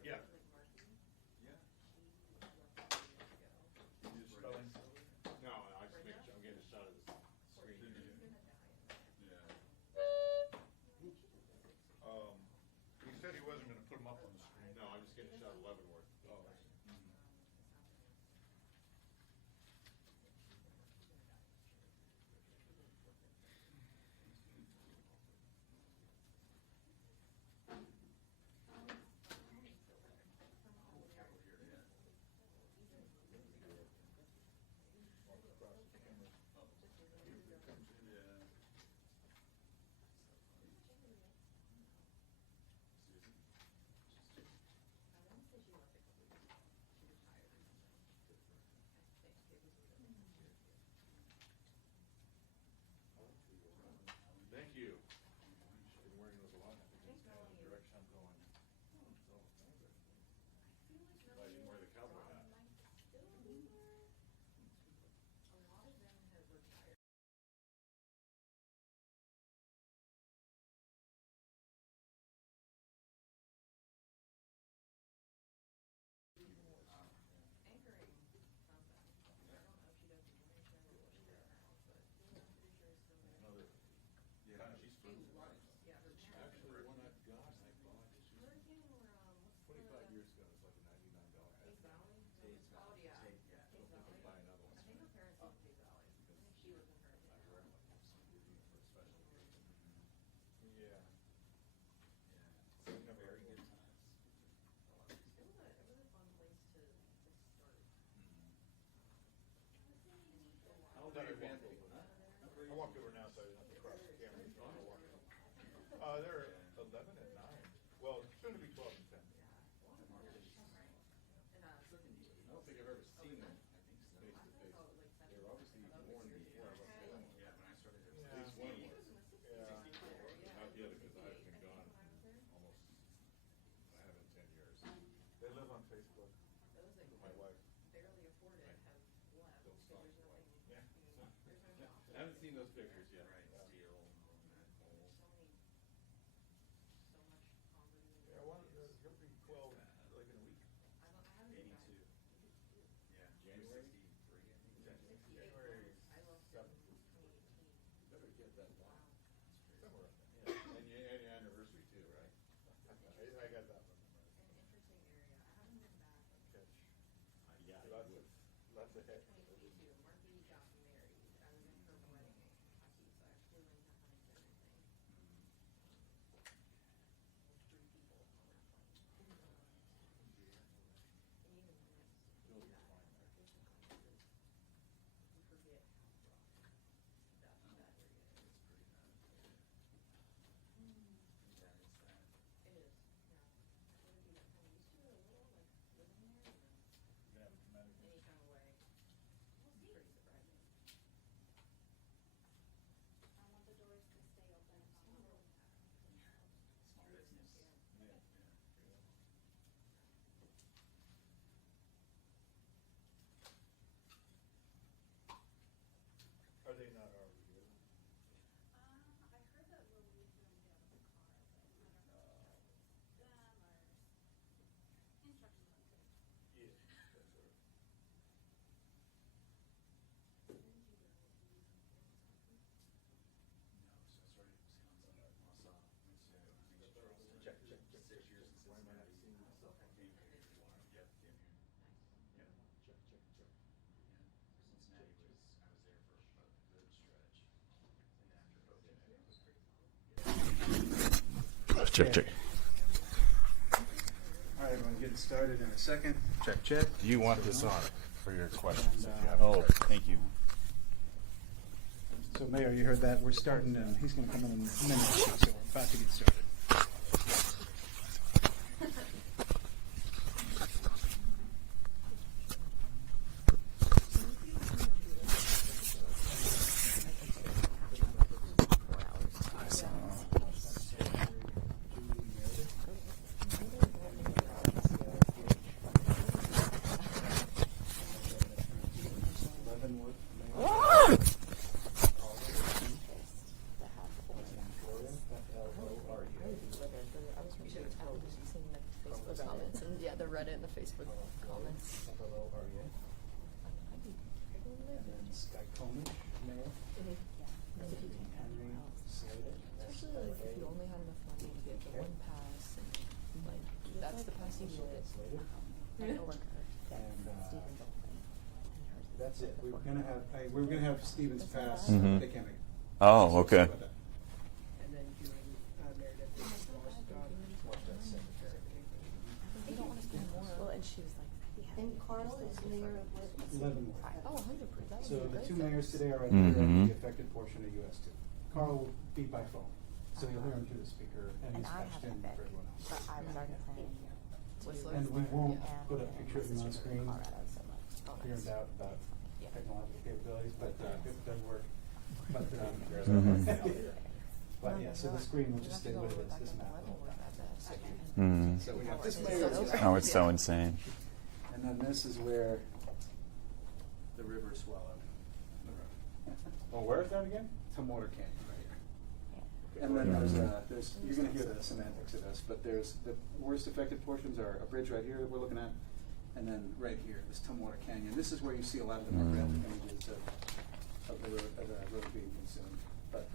Yeah. Yeah. You spelling? No, I just make sure I'm getting a shot of the screen here. Yeah. He said he wasn't gonna put them up on the screen. No, I'm just getting a shot of Leavenworth. Oh, I see. Thank you. Been wearing those a lot. I think that's kind of the direction I'm going. So, I didn't wear the cowboy hat. Another. Yeah, she's Ferguson. Actually, the one I've got, I bought. She's 25 years ago. It's like a $99 hat. I don't think I'll buy another one. I wear them like for some reason for a special occasion. Yeah. Yeah. Very good times. How old are your band? I walked over now, so I didn't have to cross the camera. They're 11 and 9. Well, soon to be 12 and 10. I don't think I've ever seen them face to face. They were obviously born before I left home. Yeah, when I started there was At least one was. Yeah. Not the other, because I've been gone almost, I haven't 10 years. They live on Facebook. My wife. Don't stop. Yeah. I haven't seen those pictures yet. right, steel, that whole. Yeah, he'll be 12 like in a week. 82. Yeah. January? 63, I think. January 7th. You better get that one. Somewhere up there. Yeah, and your anniversary too, right? I got that one. Catch. Yeah. Lots of head. Bill, you're fine there. It's pretty bad. That is sad. You have a traumatic. I want the doors to stay open. Small business. Yeah. Are they not already good? I heard that we'll leave them down in the car, but I don't know if that was them or instructions on it. Yeah, that's right. No, so I started Wisconsin, Wausau, went to, I think Charleston. Check. 6 years in Why am I not Cincinnati. seeing myself on Came TV? here. Yep, came here. Yep. Check. Yeah. Cincinnati was, I was there for a good stretch. And then after COVID, it was pretty long. Check. All right, everyone, getting started in a second. Check. Do you want this on for your questions? And, if you have oh, questions? thank you. So, Mayor, you heard that. We're starting, and he's going to come in a minute or two, so we're about to get started. Leavenworth. Facebook comments and yeah, the Reddit and the Facebook comments. And then Sky Comish, Mayor. Mhm. Henry Slater. Especially like if you only had enough money to get the one pass and like that's the pass you get. And that's it. We were gonna have Stevens pass. Mhm. They can't make it. Oh, okay. Sorry about that. And then doing Meredith is Washington secretary. They don't want to spend more. Well, and she was like, and Carl is mayor of what? Leavenworth. Oh, 100%. That would So be the great. two mayors today are either in Mhm. the affected portion of US two. Carl will be by phone, so you'll hear him through the speaker, and he's I patched have in Epic, for everyone else. but I was already planning Whistler. And we won't Yeah. put a picture of him on screen. Colorado so much. Oh, Here in nice. doubt about Yeah. technological capabilities, but if it doesn't work. But, Mhm. but yeah, so the screen will just stay what it is, this map the whole time. Mm. So we got this It's mayor. so Oh, it's so insane. And then this is where the river swallowed the road. Well, where is that again? Tumwater Canyon right here. And then there's you're gonna hear the semantics of this, but there's the worst affected portions are a bridge right here that we're looking at, and then right here, this Tumwater Canyon. This is where you see a lot of the more graphic images of the road being consumed. But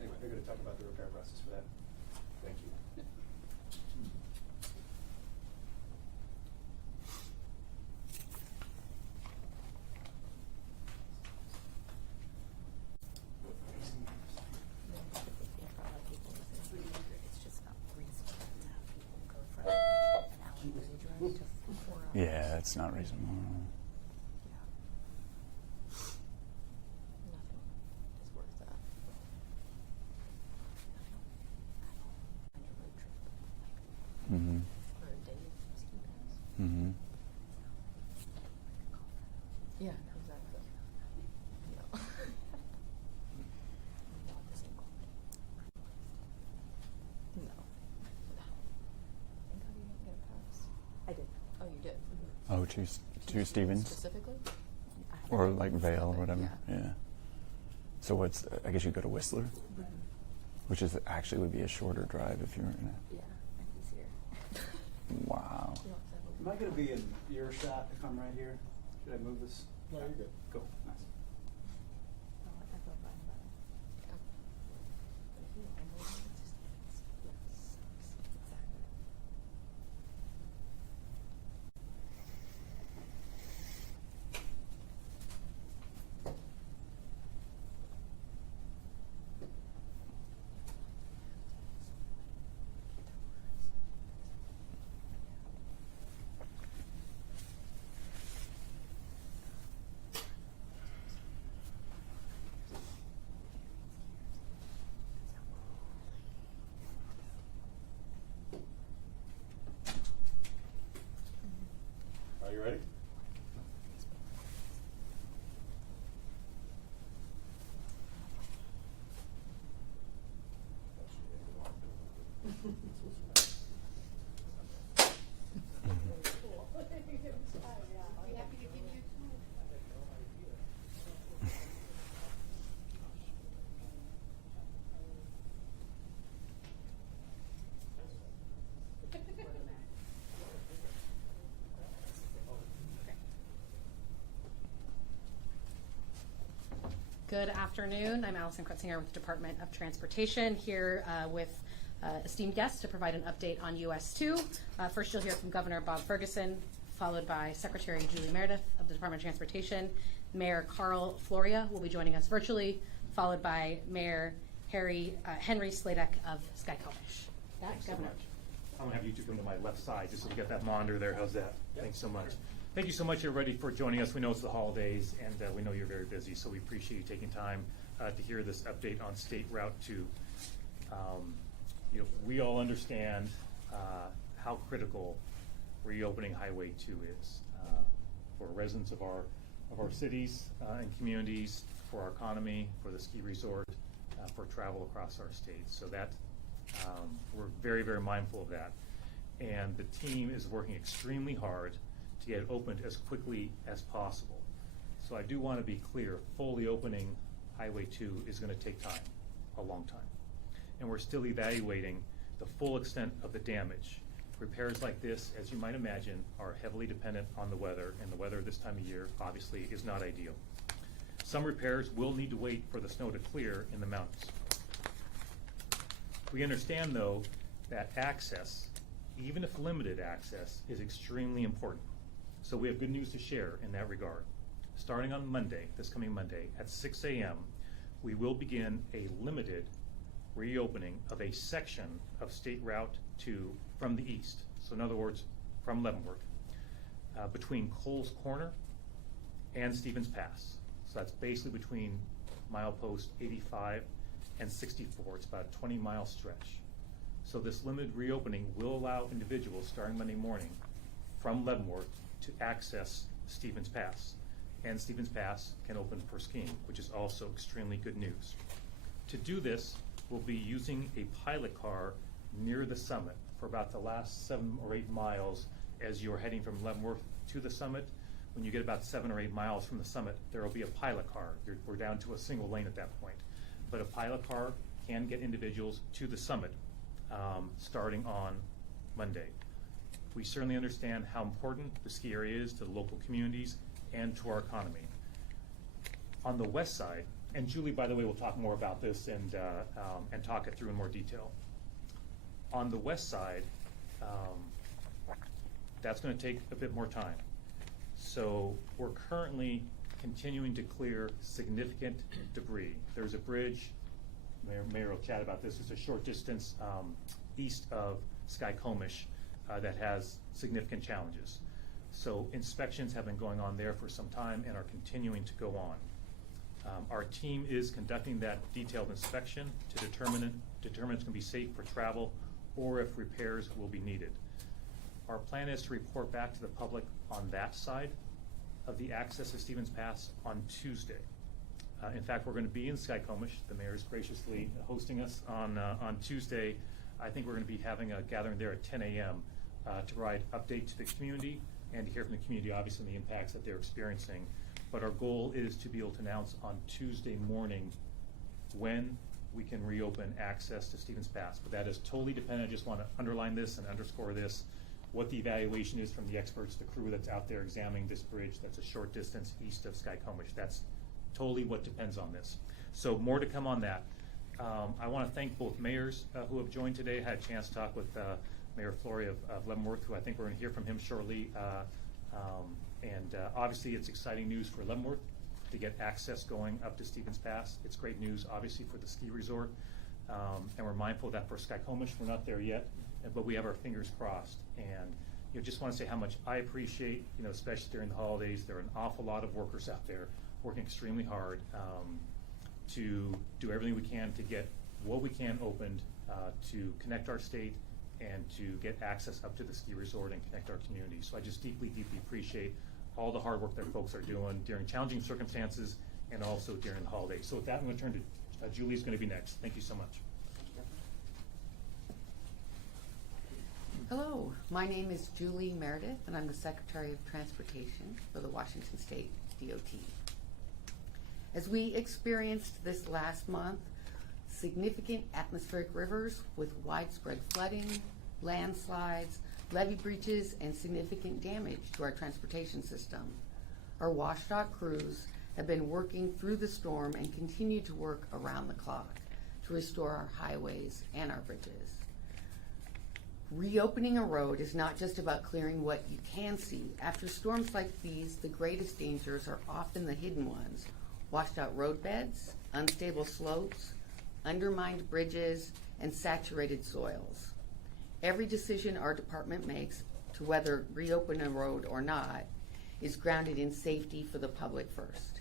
anyway, they're gonna talk about the repair process for that. Thank you. It's just not reasonable to have people go from an alleyway drive to 4 hours. Yeah, it's not reasonable. Nothing is worth that. On your road trip, Mm-hmm. For a day of ski pass. Mm-hmm. Yeah, no, exactly. No. not the same quality. No. And how do you not get a pass? I did. Oh, you did? Oh, to Stevens? Specifically? I have Or to- like Vale or whatever. Yeah. Yeah. So what's, I guess you go to Whistler, which is actually would be a shorter drive if you were in Yeah, and easier. a, wow. You don't have to have a- Am I gonna be in earshot if I'm right here? Should I move this? No, you're good. Cool, nice. Oh, I feel fine about it. Yeah. But if you don't know, it's just, it sucks. Exactly. Are you ready? Good afternoon. I'm Allison Kretzinger with the Department of Transportation here with esteemed guests to provide an update on US 2. First, you'll hear from Governor Bob Ferguson, followed by Secretary Julie Meredith of the Department of Transportation. Mayor Carl Floria will be joining us virtually, followed by Mayor Henry Sladek of Sky Comish. Thanks so much. I'm gonna have you two come to my left side, just so we get that monitor there. How's that? Thanks so much. Thank you so much, everybody, for joining us. We know it's the holidays, and we know you're very busy, so we appreciate you taking time to hear this update on State Route 2. We all understand how critical reopening Highway 2 is for residents of our cities and communities, for our economy, for the ski resort, for travel across our state. So that we're very, very mindful of that. And the team is working extremely hard to get it opened as quickly as possible. So I do want to be clear, fully opening Highway 2 is going to take time, a long time. And we're still evaluating the full extent of the damage repairs like this, as you might imagine, are heavily dependent on the weather, and the weather this time of year obviously is not ideal. Some repairs will need to wait for the snow to clear in the mountains. We understand, though, that access, even if limited access, is extremely important. So we have good news to share in that regard. Starting on Monday, this coming Monday, at 6 a.m., we will begin a limited reopening of a section of State Route 2 from the east. So in other words, from Leavenworth, between Coles Corner and Stevens Pass. So that's basically between milepost 85 and 64. It's about a 20-mile stretch. So this limited reopening will allow individuals starting Monday morning from Leavenworth to access Stevens Pass. And Stevens Pass can open for skiing, which is also extremely good news. To do this, we'll be using a pilot car near the summit for about the last 7 or 8 miles as you're heading from Leavenworth to the summit. When you get about 7 or 8 miles from the summit, there will be a pilot car. We're down to a single lane at that point. But a pilot car can get individuals to the summit starting on Monday. We certainly understand how important the ski area is to the local communities and to our economy. On the west side, and Julie, by the way, will talk more about this and talk it through in more detail. On the west side, that's going to take a bit more time. So we're currently continuing to clear significant debris. There's a bridge, Mayor will chat about this, it's a short distance east of Skycomish that has significant challenges. So inspections have been going on there for some time and are continuing to go on. Our team is conducting that detailed inspection to determine it's going to be safe for travel or if repairs will be needed. Our plan is to report back to the public on that side of the access to Stevens Pass on Tuesday. In fact, we're going to be in Skycomish. The mayor is graciously hosting us on Tuesday. I think we're going to be having a gathering there at 10 a.m. To provide update to the community and to hear from the community, obviously, the impacts that they're experiencing. But our goal is to be able to announce on Tuesday morning when we can reopen access to Stevens Pass. But that is totally dependent. I just want to underline this and underscore this, what the evaluation is from the experts, the crew that's out there examining this bridge that's a short distance east of Skycomish. That's totally what depends on this. So more to come on that. I want to thank both mayors who have joined today. I had a chance to talk with Mayor Flory of Leavenworth, who I think we're going to hear from him shortly. Obviously, it's exciting news for Leavenworth to get access going up to Stevens Pass. It's great news, obviously, for the ski resort. And we're mindful that for Skycomish, we're not there yet, but we have our fingers crossed. And just want to say how much I appreciate, especially during the holidays, there are an awful lot of workers out there working extremely hard to do everything we can to get what we can opened to connect our state and to get access up to the ski resort and connect our community. So I just deeply, deeply appreciate all the hard work that folks are doing during challenging circumstances and also during the holidays. So with that, I'm going to turn to Julie's going to be next. Thank you so much. Hello, my name is Julie Meredith, and I'm the Secretary of Transportation for the Washington State DOT. As we experienced this last month, significant atmospheric rivers with widespread flooding, landslides, levee breaches, and significant damage to our transportation system. Our WashDOT crews have been working through the storm and continue to work around the clock to restore our highways and our bridges. Reopening a road is not just about clearing what you can see. After storms like these, the greatest dangers are often the hidden ones. Washed out roadbeds, unstable slopes, undermined bridges, and saturated soils. Every decision our department makes to whether reopen a road or not is grounded in safety for the public first.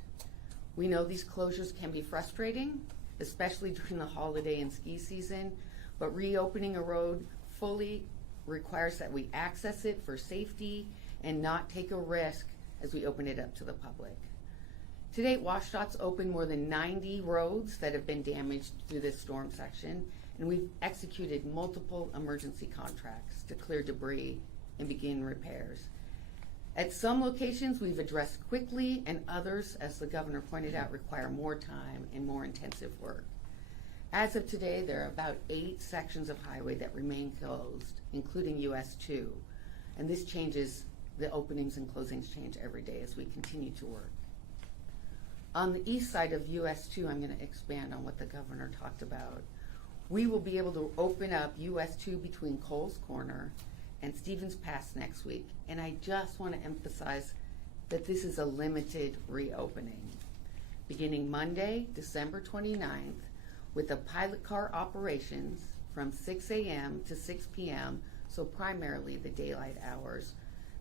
We know these closures can be frustrating, especially during the holiday and ski season, but reopening a road fully requires that we access it for safety and not take a risk as we open it up to the public. To date, WashDOT's opened more than 90 roads that have been damaged through this storm section, and we've executed multiple emergency contracts to clear debris and begin repairs. At some locations, we've addressed quickly, and others, as the governor pointed out, require more time and more intensive work. As of today, there are about 8 sections of highway that remain closed, including US 2. And this changes, the openings and closings change every day as we continue to work. On the east side of US 2, I'm going to expand on what the governor talked about. We will be able to open up US 2 between Coles Corner and Stevens Pass next week. And I just want to emphasize that this is a limited reopening. Beginning Monday, December 29th, with the pilot car operations from 6 a.m. to 6 p.m., so primarily the daylight hours,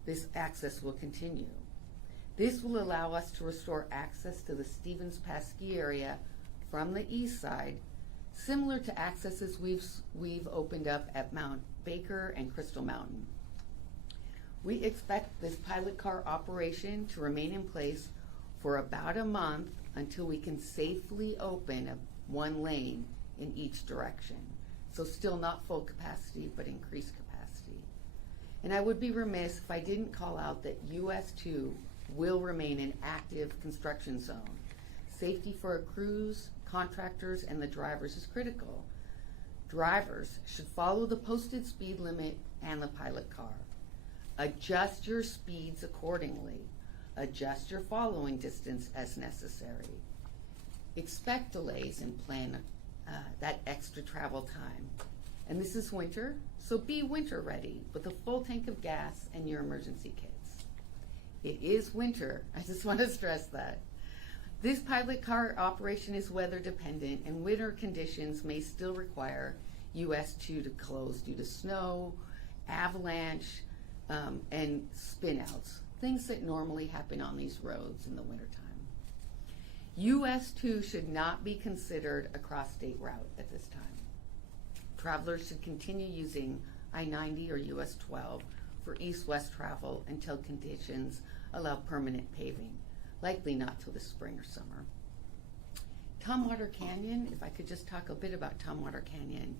this access will continue. This will allow us to restore access to the Stevens Pass ski area from the east side, similar to accesses we've opened up at Mount Baker and Crystal Mountain. We expect this pilot car operation to remain in place for about a month until we can safely open one lane in each direction. So still not full capacity, but increased capacity. And I would be remiss if I didn't call out that US 2 will remain an active construction zone. Safety for our crews, contractors, and the drivers is critical. Drivers should follow the posted speed limit and the pilot car. Adjust your speeds accordingly. Adjust your following distance as necessary. Expect delays and plan that extra travel time. And this is winter, so be winter ready with a full tank of gas and your emergency kits. It is winter, I just want to stress that. This pilot car operation is weather dependent, and winter conditions may still require US 2 to close due to snow, avalanche, and spinouts, things that normally happen on these roads in the wintertime. US 2 should not be considered a cross-state route at this time. Travelers should continue using I-90 or US 12 for east-west travel until conditions allow permanent paving, likely not till the spring or summer. Tumwater Canyon, if I could just talk a bit about Tumwater Canyon.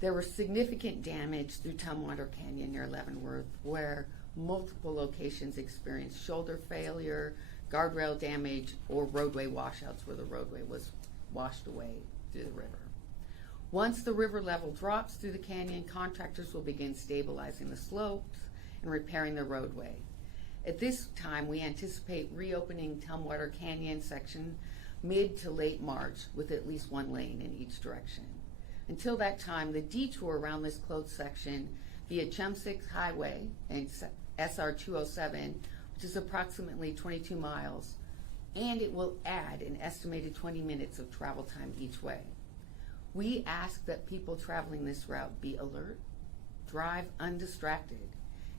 There was significant damage through Tumwater Canyon near Leavenworth, where multiple locations experienced shoulder failure, guardrail damage, or roadway washouts where the roadway was washed away through the river. Once the river level drops through the canyon, contractors will begin stabilizing the slopes and repairing the roadway. At this time, we anticipate reopening Tumwater Canyon section mid to late March with at least one lane in each direction. Until that time, the detour around this closed section via Chum-Six Highway and SR 207, which is approximately 22 miles, and it will add an estimated 20 minutes of travel time each way. We ask that people traveling this route be alert, drive undistracted,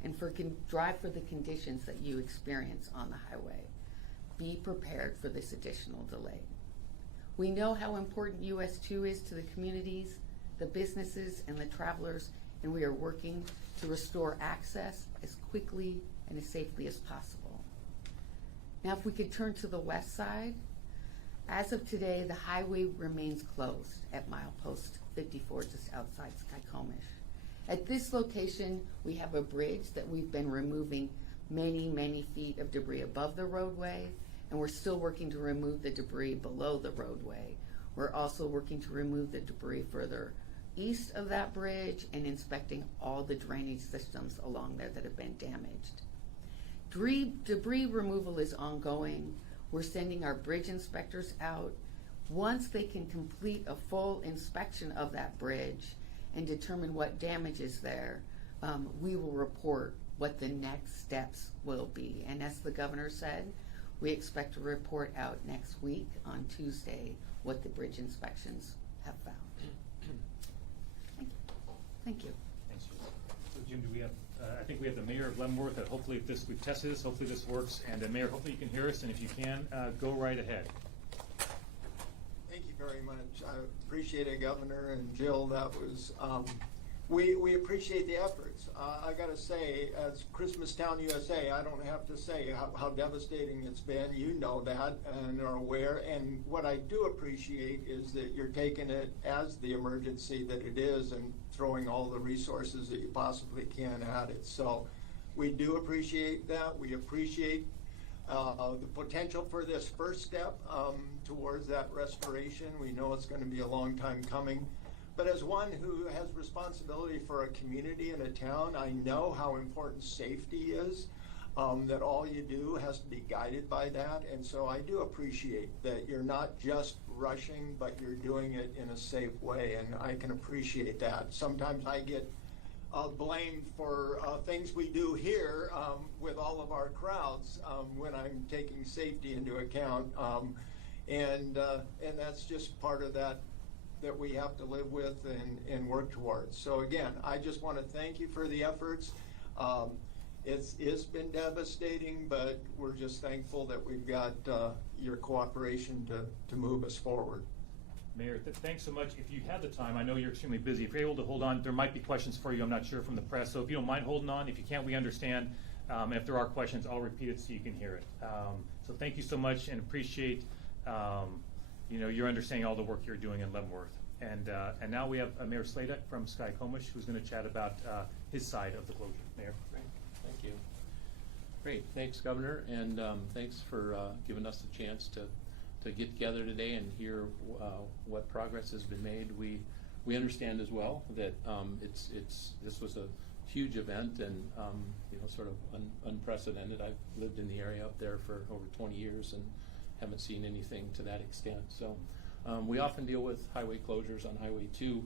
and drive for the conditions that you experience on the highway. Be prepared for this additional delay. We know how important US 2 is to the communities, the businesses, and the travelers, and we are working to restore access as quickly and as safely as possible. Now, if we could turn to the west side. As of today, the highway remains closed at milepost 54, just outside Skycomish. At this location, we have a bridge that we've been removing many feet of debris above the roadway, and we're still working to remove the debris below the roadway. We're also working to remove the debris further east of that bridge and inspecting all the drainage systems along there that have been damaged. Debris removal is ongoing. We're sending our bridge inspectors out. Once they can complete a full inspection of that bridge and determine what damage is there, we will report what the next steps will be. And as the governor said, we expect to report out next week on Tuesday what the bridge inspections have found. Thank you. Thanks, Jim. So Jim, do we have, I think we have the mayor of Leavenworth, that hopefully if this, we've tested this, hopefully this works. And Mayor, hopefully you can hear us, and if you can, go right ahead. Thank you very much. I appreciate it, Governor and Jill. That was, we appreciate the efforts. I gotta say, as Christmastown, USA, I don't have to say how devastating it's been. You know that and are aware. And what I do appreciate is that you're taking it as the emergency that it is and throwing all the resources that you possibly can at it. So we do appreciate that. We appreciate the potential for this first step towards that restoration. We know it's going to be a long time coming. But as one who has responsibility for a community and a town, I know how important safety is, that all you do has to be guided by that. And so I do appreciate that you're not just rushing, but you're doing it in a safe way. And I can appreciate that. Sometimes I get blamed for things we do here with all of our crowds when I'm taking safety into account. And that's just part of that we have to live with and work towards. So again, I just want to thank you for the efforts. It's been devastating, but we're just thankful that we've got your cooperation to move us forward. Mayor, thanks so much. If you have the time, I know you're extremely busy. If you're able to hold on, there might be questions for you, I'm not sure, from the press. So if you don't mind holding on, if you can't, we understand. And if there are questions, I'll repeat it so you can hear it. So thank you so much, and appreciate your understanding all the work you're doing in Leavenworth. And now we have Mayor Sladek from Sky Comish, who's going to chat about his side of the closure. Mayor. Great, thank you. Great, thanks, Governor, and thanks for giving us the chance to get together today and hear what progress has been made. We understand as well that this was a huge event and sort of unprecedented. I've lived in the area up there for over 20 years and haven't seen anything to that extent. So we often deal with highway closures on Highway 2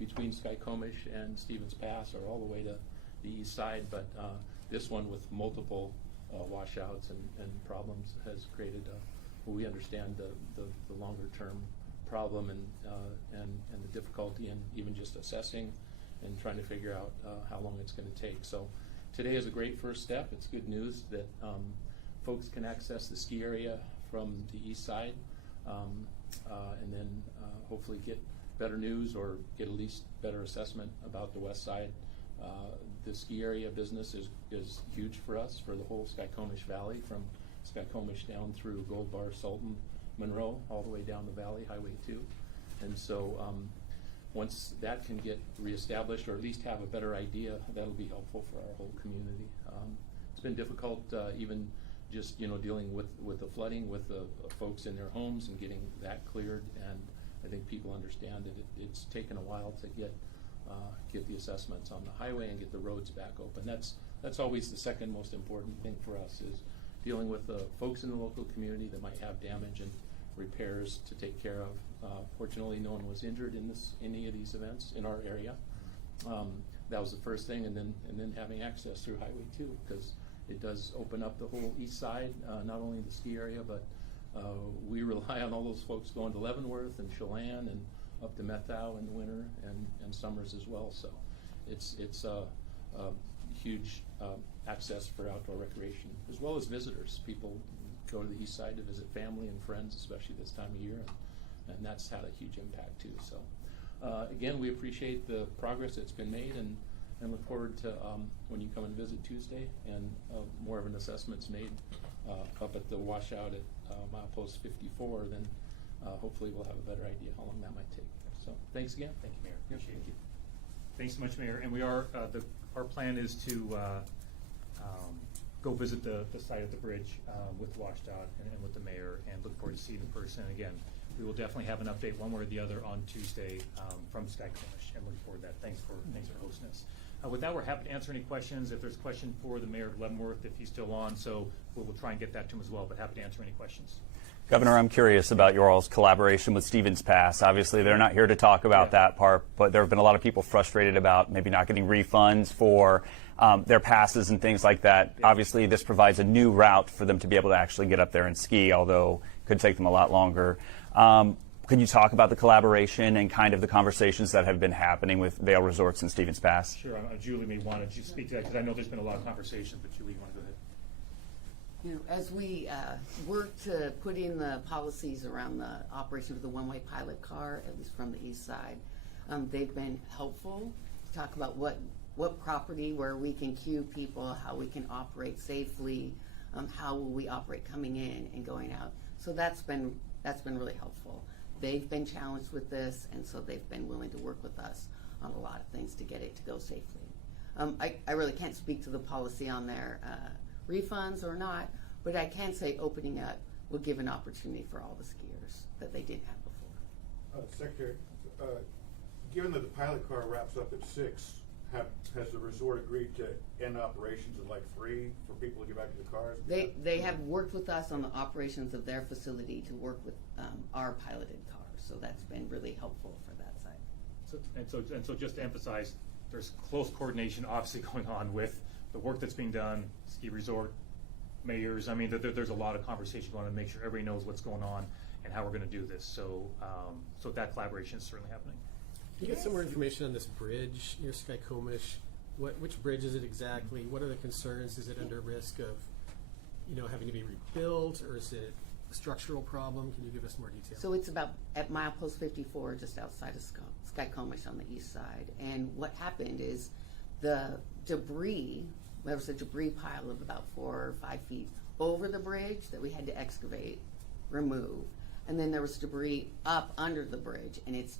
between Sky Comish and Stevens Pass, or all the way to the east side, but this one with multiple washouts and problems has created we understand the longer term problem and the difficulty in even just assessing and trying to figure out how long it's going to take. So today is a great first step. It's good news that folks can access the ski area from the east side, and then hopefully get better news or get at least better assessment about the west side. The ski area business is huge for us, for the whole Sky Comish Valley, from Sky Comish down through Gold Bar, Sultan, Monroe, all the way down the valley, Highway 2. And so once that can get reestablished, or at least have a better idea, that'll be helpful for our whole community. It's been difficult even just dealing with the flooding, with the folks in their homes and getting that cleared. And I think people understand that it's taken a while to get the assessments on the highway and get the roads back open. That's always the second most important thing for us, is dealing with the folks in the local community that might have damage and repairs to take care of. Fortunately, no one was injured in any of these events in our area. That was the first thing, and then having access through Highway 2, because it does open up the whole east side, not only the ski area, but we rely on all those folks going to Leavenworth and Chelan and up to Methau in the winter and summers as well. So it's a huge access for outdoor recreation, as well as visitors. People go to the east side to visit family and friends, especially this time of year, and that's had a huge impact too. So again, we appreciate the progress that's been made, and look forward to when you come and visit Tuesday and more of an assessment's made up at the washout at milepost 54, then hopefully we'll have a better idea how long that might take. So thanks again. Thank you, Mayor. Appreciate you. Thanks so much, Mayor. And we are our plan is to go visit the site of the bridge with WashDOT and with the mayor, and look forward to seeing in person. And again, we will definitely have an update one way or the other on Tuesday from Sky Comish, and look forward to that. Thanks for hosting us. With that, we're happy to answer any questions. If there's a question for the mayor of Leavenworth, if he's still on, so we'll try and get that to him as well, but happy to answer any questions. Governor, I'm curious about your all's collaboration with Stevens Pass. Obviously, they're not here to talk about that part, but there have been a lot of people frustrated about maybe not getting refunds for their passes and things like that. Yeah. Obviously, this provides a new route for them to be able to actually get up there and ski, although it could take them a lot longer. Can you talk about the collaboration and kind of the conversations that have been happening with Vail Resorts and Stevens Pass? Sure. Julie may want to speak to that, because I know there's been a lot of conversations, but Julie, you want to go ahead? As we work to put in the policies around the operation of the one-way pilot car, at least from the east side, they've been helpful to talk about what property, where we can queue people, how we can operate safely, how will we operate coming in and going out. So that's been really helpful. They've been challenged with this, and so they've been willing to work with us on a lot of things to get it to go safely. I really can't speak to the policy on their refunds or not, But I can say opening up will give an opportunity for all the skiers that they didn't have before. Secretary, given that the pilot car wraps up at 6, has the resort agreed to end operations at like 3 for people to get back to the cars? They have worked with us on the operations of their facility to work with our piloted cars, so that's been really helpful for that side. So just to emphasize, there's close coordination obviously going on with the work that's being done, ski resort, mayors. I mean, there's a lot of conversation going on to make sure everybody knows what's going on and how we're going to do this. So that collaboration is certainly happening. Can you get some more information on this bridge near Skycomish? Which bridge is it exactly? What are the concerns? Is it under risk of, having to be rebuilt, or is it a structural problem? Can you give us more detail? So it's about at milepost 54, just outside of Skycomish on the east side. And what happened is the debris, there was a debris pile of about 4 or 5 feet over the bridge that we had to excavate, remove. And then there was debris up under the bridge, and it's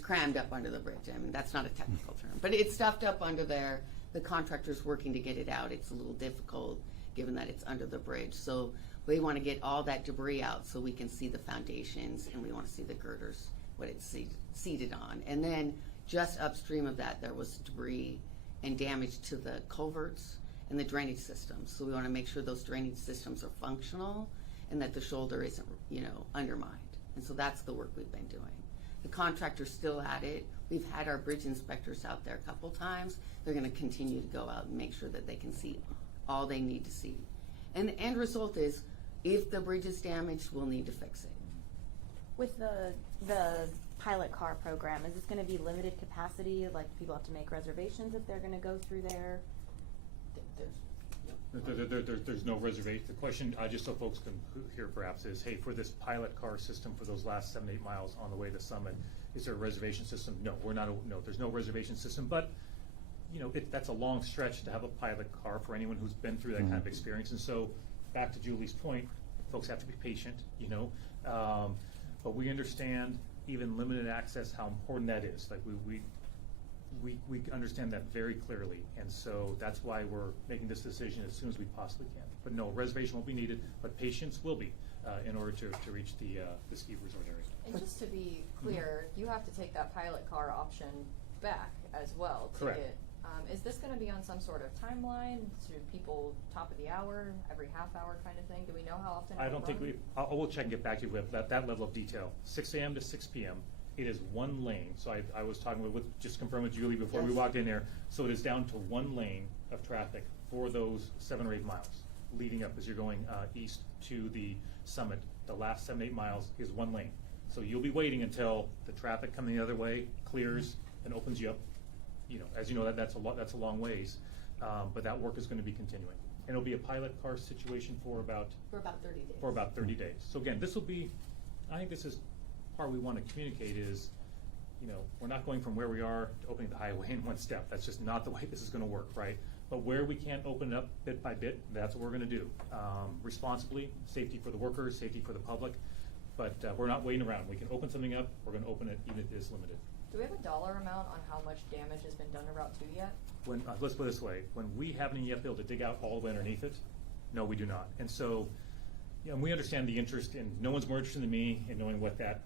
crammed up under the bridge. I mean, that's not a technical term, but it's stuffed up under there. The contractor's working to get it out. It's a little difficult given that it's under the bridge. So we want to get all that debris out so we can see the foundations, and we want to see the girders, what it's seated on. And then just upstream of that, there was debris and damage to the culverts and the drainage systems. So we want to make sure those drainage systems are functional and that the shoulder isn't, undermined. And so that's the work we've been doing. The contractor's still at it. We've had our bridge inspectors out there a couple times. They're going to continue to go out and make sure that they can see all they need to see. And the end result is, if the bridge is damaged, we'll need to fix it. With the pilot car program, is this going to be limited capacity? Like, people have to make reservations if they're going to go through there? There's no reservation. The question, just so folks can hear perhaps, is, hey, for this pilot car system for those last 7-8 miles on the way to Summit, is there a reservation system? No, there's no reservation system. But that's a long stretch to have a pilot car for anyone who's been through that kind of experience. And so, back to Julie's point, folks have to be patient, but we understand even limited access, how important that is. Like we understand that very clearly, and so that's why we're making this decision as soon as we possibly can. But no, reservation won't be needed, but patience will be in order to reach the ski resort area. And just to be clear, you have to take that pilot car option back as well. Correct. Is this going to be on some sort of timeline? To people top of the hour, every half hour kind of thing? Do we know how often? I don't think we'll check and get back to you with that level of detail. 6 a.m. to 6 p.m. It is one lane. So I was talking just confirm with Julie before we walked in there. So it is down to one lane of traffic for those 7 or 8 miles leading up as you're going east to the summit. The last 7, 8 miles is one lane. So you'll be waiting until the traffic coming the other way clears and opens you up. As you know, that's a long ways, but that work is going to be continuing. And it'll be a pilot car situation for about 30 days. For about 30 days. So again, this will be, I think this is part we want to communicate is, we're not going from where we are to opening the highway in one step. That's just not the way this is going to work, right? But where we can open it up bit by bit, that's what we're going to do. Responsibly, safety for the workers, safety for the public, but we're not waiting around. We can open something up, we're going to open it even if it is limited. Do we have a dollar amount on how much damage has been done to Route 2 yet? Let's put it this way, when we haven't yet been able to dig out all the way underneath it, no, we do not. And so, we understand the interest in, no one's more interested than me in knowing what that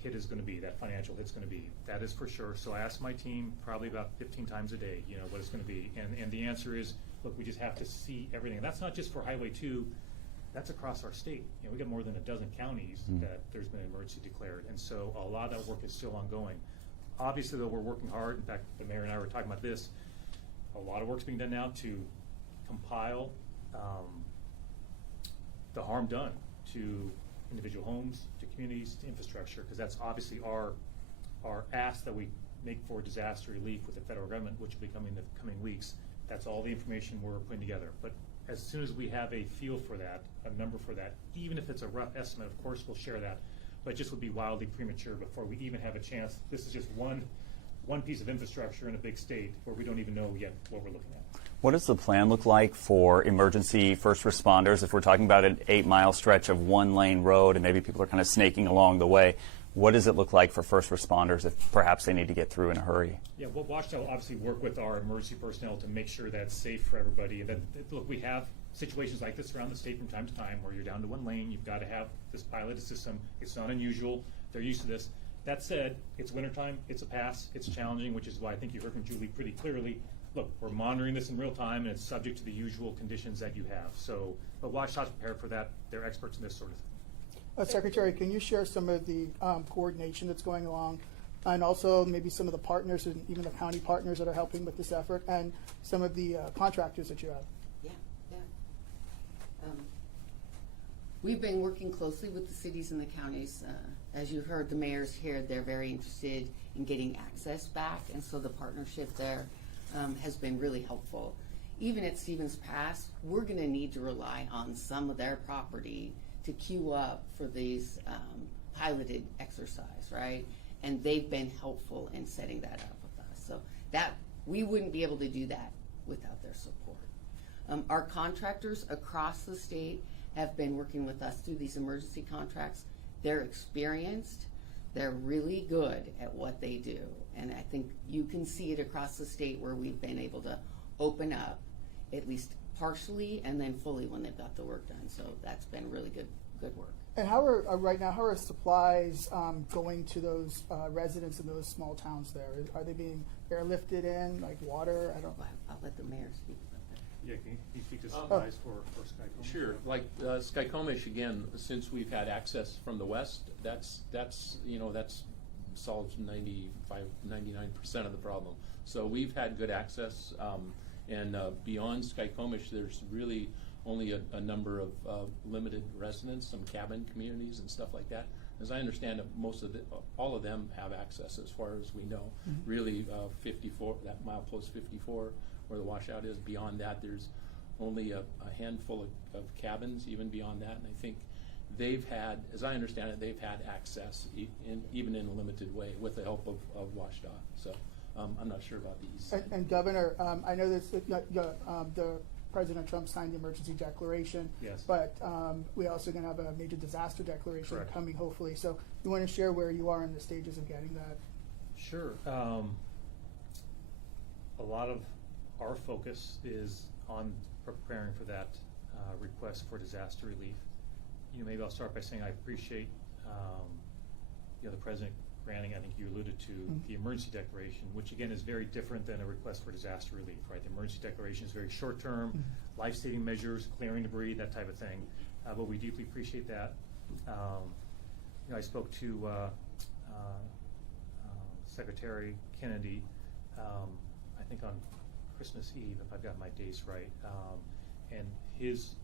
hit is going to be, that financial hit's going to be. That is for sure. So I ask my team probably about 15 times a day, what it's going to be. And the answer is, look, we just have to see everything. And that's not just for Highway 2. That's across our state. We got more than a dozen counties that there's been an emergency declared. And so a lot of that work is still ongoing. Obviously, though, we're working hard. In fact, the mayor and I were talking about this. A lot of work's being done now to compile the harm done to individual homes, to communities, to infrastructure, because that's obviously our ask that we make for disaster relief with the federal government, which will be coming in the coming weeks. That's all the information we're putting together. But as soon as we have a feel for that, a number for that, even if it's a rough estimate, of course we'll share that, but it just would be wildly premature before we even have a chance. This is just one piece of infrastructure in a big state where we don't even know yet what we're looking at. What does the plan look like for emergency first responders if we're talking about an 8-mile stretch of one-lane road and maybe people are kind of snaking along the way? what does it look like for first responders if perhaps they need to get through in a hurry? Yeah, well, Watchdog will obviously work with our emergency personnel to make sure that's safe for everybody. Look, we have situations like this around the state from time to time where you're down to one lane, you've got to have this piloted system. It's not unusual. They're used to this. That said, it's wintertime, it's a pass, it's challenging, which is why I think you heard from Julie pretty clearly. Look, we're monitoring this in real time, and it's subject to the usual conditions that you have. So, but Watchdog's prepared for that. They're experts in this sort of thing. Secretary, can you share some of the coordination that's going along, and also maybe some of the partners and even the county partners that are helping with this effort, and some of the contractors that you have? Yeah. We've been working closely with the cities and the counties. As you heard, the mayor's here. They're very interested in getting access back, and so the partnership there has been really helpful. Even at Stevens Pass, we're going to need to rely on some of their property to queue up for these piloted exercise, right? And they've been helpful in setting that up with us. So that we wouldn't be able to do that without their support. Our contractors across the state have been working with us through these emergency contracts. They're experienced. They're really good at what they do. And I think you can see it across the state where we've been able to open up at least partially and then fully when they've got the work done. So that's been really good work. And how are right now? How are supplies going to those residents in those small towns there? Are they being airlifted in, like water? I'll let the mayor speak about that. Yeah, can you speak to supplies for Skycomish? Sure. Like Skycomish, again, since we've had access from the west, that's solves 99% of the problem. So we've had good access, and beyond Skycomish, there's really only a number of limited residents, some cabin communities and stuff like that. As I understand it, all of them have access as far as we know. Mm-hmm. Really, 54, that milepost 54, where the washout is. Beyond that, there's only a handful of cabins, even beyond that. And I think they've had, as I understand it, they've had access even in a limited way with the help of WashDOT. So I'm not sure about the east side. And Governor, I know this, the President Trump signed the emergency declaration. Yes. But we're also going to have a major disaster declaration Correct. coming, hopefully. So you want to share where you are in the stages of getting that? Sure. A lot of our focus is on preparing for that request for disaster relief. Maybe I'll start by saying I appreciate the President granting, I think you alluded to, the emergency declaration, which again is very different than a request for disaster relief, right? The emergency declaration is very short-term, life-saving measures, clearing debris, that type of thing. But we deeply appreciate that. I spoke to Secretary Kennedy, I think on Christmas Eve, if I've got my dates right, and his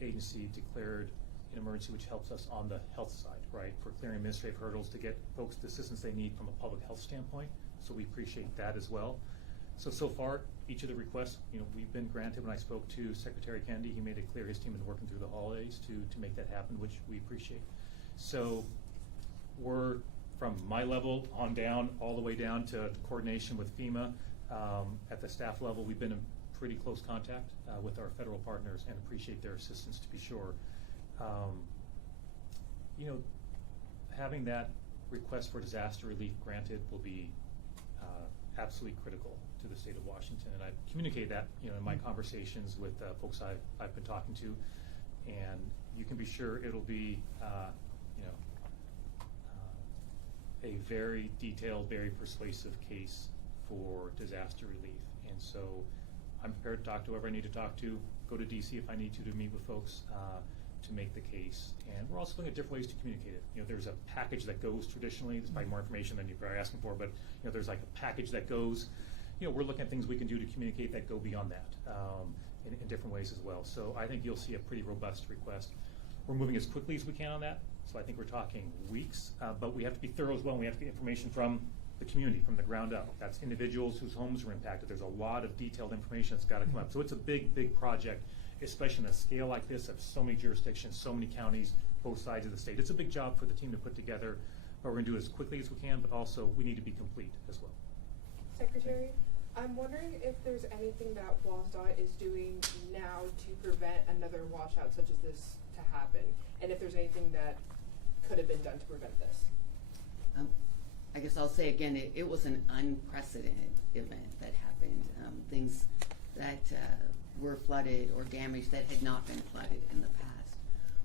agency declared an emergency which helps us on the health side, right, for clearing administrative hurdles to get folks the assistance they need from a public health standpoint. So we appreciate that as well. So far, each of the requests, we've been granted. When I spoke to Secretary Kennedy, he made it clear his team has been working through the holidays to make that happen, which we appreciate. So we're from my level on down, all the way down to coordination with FEMA. At the staff level, we've been in pretty close contact with our federal partners and appreciate their assistance, to be sure. Having that request for disaster relief granted will be absolutely critical to the state of Washington, and I've communicated that in my conversations with folks I've been talking to, and you can be sure it'll be a very detailed, very persuasive case for disaster relief. And so I'm prepared to talk to whoever I need to talk to, go to DC if I need to meet with folks to make the case. And we're also looking at different ways to communicate it. There's a package that goes traditionally. There's probably more information than you're probably asking for, but there's like a package that goes. We're looking at things we can do to communicate that go beyond that in different ways as well. So I think you'll see a pretty robust request. We're moving as quickly as we can on that. So I think we're talking weeks, but we have to be thorough as well, and we have to get information from the community, from the ground up. That's individuals whose homes are impacted. There's a lot of detailed information that's got to come up. So it's a big, big project, especially on a scale like this of so many jurisdictions, so many counties, both sides of the state. It's a big job for the team to put together, but we're going to do it as quickly as we can, but also we need to be complete as well. Secretary, I'm wondering if there's anything that WSDOT is doing now to prevent another washout such as this to happen, and if there's anything that could have been done to prevent this. I guess I'll say again, it was an unprecedented event that happened. Things that were flooded or damaged that had not been flooded in the past.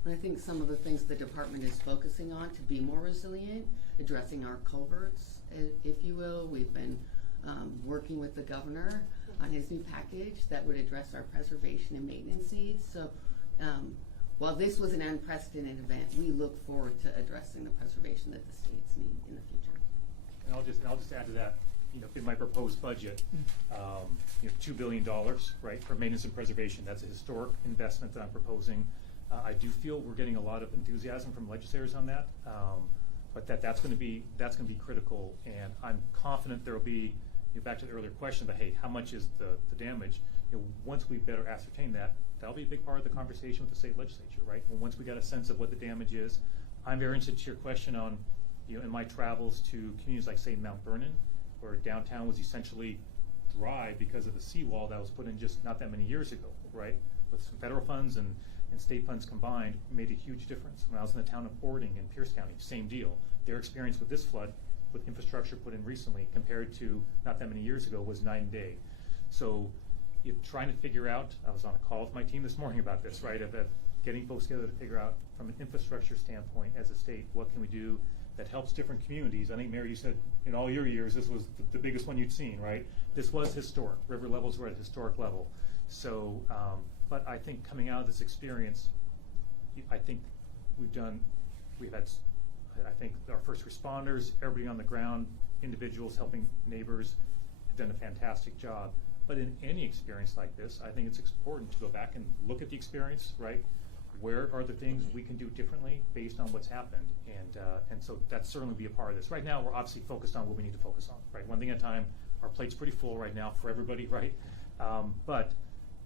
And I think some of the things the department is focusing on to be more resilient, addressing our culverts, if you will. We've been working with the governor on his new package that would address our preservation and maintenance needs. So while this was an unprecedented event, we look forward to addressing the preservation that the states need in the future. And I'll just add to that, you know, in my proposed budget, you know, $2 billion, right, for maintenance and preservation. That's a historic investment that I'm proposing. I do feel we're getting a lot of enthusiasm from legislators on that, but that's going to be critical. And I'm confident there will be, you know, back to the earlier question about, hey, how much is the damage? You know, once we better ascertain that, that'll be a big part of the conversation with the state legislature, right? And once we get a sense of what the damage is, I'm very interested to your question on, you know, in my travels to communities like, say, Mount Vernon, where downtown was essentially dry because of the seawall that was put in just not that many years ago, right? With some federal funds and state funds combined, made a huge difference. When I was in the town of Ording in Pierce County, same deal. Their experience with this flood, with infrastructure put in recently, compared to not that many years ago, was night and day. So, you're trying to figure out, I was on a call with my team this morning about this, right, of getting folks together to figure out from an infrastructure standpoint as a state, what can we do that helps different communities. I think, Mary, you said in all your years, this was the biggest one you'd seen, right? This was historic. River levels were at a historic level. So, but I think coming out of this experience, I think we've had, I think our first responders, everybody on the ground, individuals helping neighbors, have done a fantastic job. But in any experience like this, I think it's important to go back and look at the experience, right? Where are the things we can do differently based on what's happened? And so that's certainly be a part of this. Right now, we're obviously focused on what we need to focus on, right? One thing at a time. Our plate's pretty full right now for everybody, right? But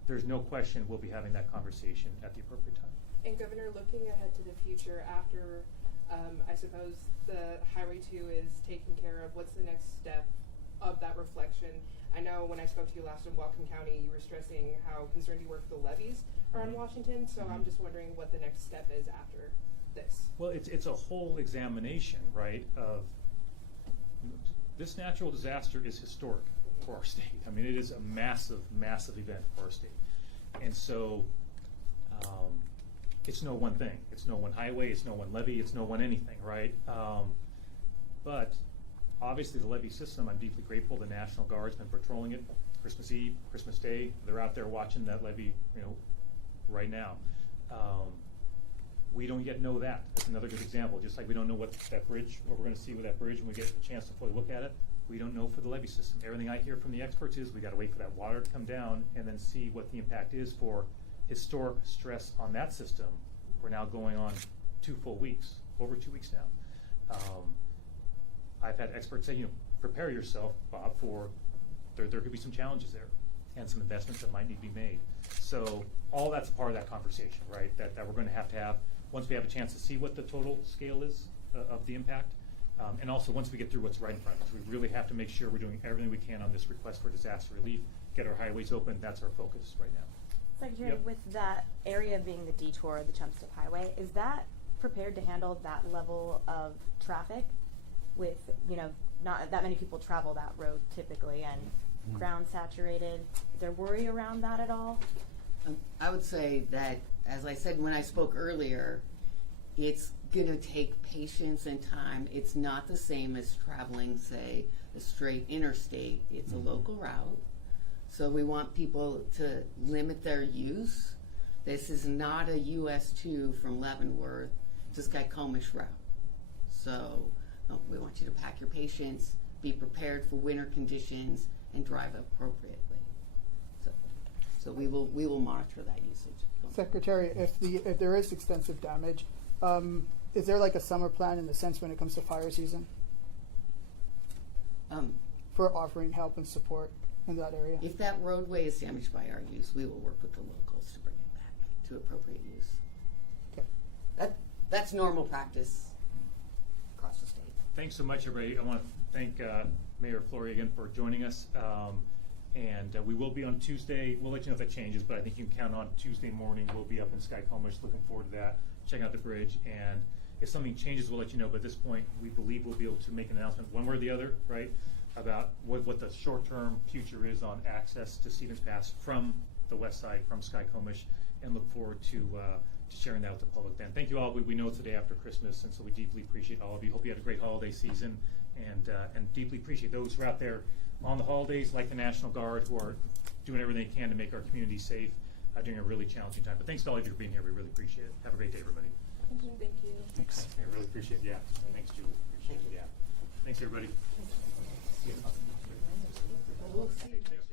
there's no question we'll be having that conversation at the appropriate time. And Governor, looking ahead to the future after, I suppose, the Highway 2 is taken care of, what's the next step of that reflection? I know when I spoke to you last in Whatcom County, you were stressing how concerned you were for the levees around Washington, so I'm just wondering what the next step is after this. Well, it's a whole examination, right, of this natural disaster is historic for our state. I mean, it is a massive, massive event for our state. And so it's no one thing. It's no one highway, it's no one levee, it's no one anything, right? But obviously the levee system, I'm deeply grateful the National Guard's been patrolling it Christmas Eve, Christmas Day. They're out there watching that levee, you know, right now. We don't yet know that. That's another good example. Just like we don't know what that bridge, what we're going to see with that bridge when we get a chance to fully look at it, we don't know for the levee system. Everything I hear from the experts is we got to wait for that water to come down and then see what the impact is for historic stress on that system. We're now going on 2 full weeks, over 2 weeks now. I've had experts say, you know, prepare yourself, Bob, for there could be some challenges there and some investments that might need to be made. So all that's part of that conversation, right, that we're going to have once we have a chance to see what the total scale is of the impact. And also once we get through what's right in front of us. We really have to make sure we're doing everything we can on this request for disaster relief, get our highways open. That's our focus right now. Secretary, Yep. with that area being the detour, the Chumstuck Highway, is that prepared to handle that level of traffic with, you know, not that many people travel that road typically and ground saturated? Is there worry around that at all? I would say that, as I said when I spoke earlier, it's going to take patience and time. It's not the same as traveling, say, a straight interstate. It's a local route. So we want people to limit their use. This is not a US 2 from Leavenworth to Skykomish route. So we want you to pack your patience, be prepared for winter conditions, and drive appropriately. So we will monitor that usage. Secretary, if there is extensive damage, is there like a summer plan in the sense when it comes to fire season for offering help and support in that area? If that roadway is damaged by our use, we will work with the locals to bring it back to appropriate use. Okay. That's normal practice across the state. Thanks so much, everybody. I want to thank Mayor Flory again for joining us. And we will be on Tuesday. We'll let you know if that changes, but I think you can count on Tuesday morning. We'll be up in Skykomish. Looking forward to that. Checking out the bridge. And If something changes, we'll let you know, but at this point, we believe we'll be able to make an announcement one way or the other, right, about what the short-term future is on access to Stevens Pass from the west side, from Skycomish, and look forward to sharing that with the public then. Thank you all. We know it's the day after Christmas, and so we deeply appreciate all of you. Hope you had a great holiday season, and deeply appreciate those who are out there on the holidays, like the National Guard, who are doing everything they can to make our community safe during a really challenging time. But thanks to all of you for being here. We really appreciate it. Have a great day, everybody. Thank you. Thanks. I really appreciate it. Yeah. Thanks, Julie. Appreciate it. Yeah. Thanks, everybody. See you. We'll see. Thanks,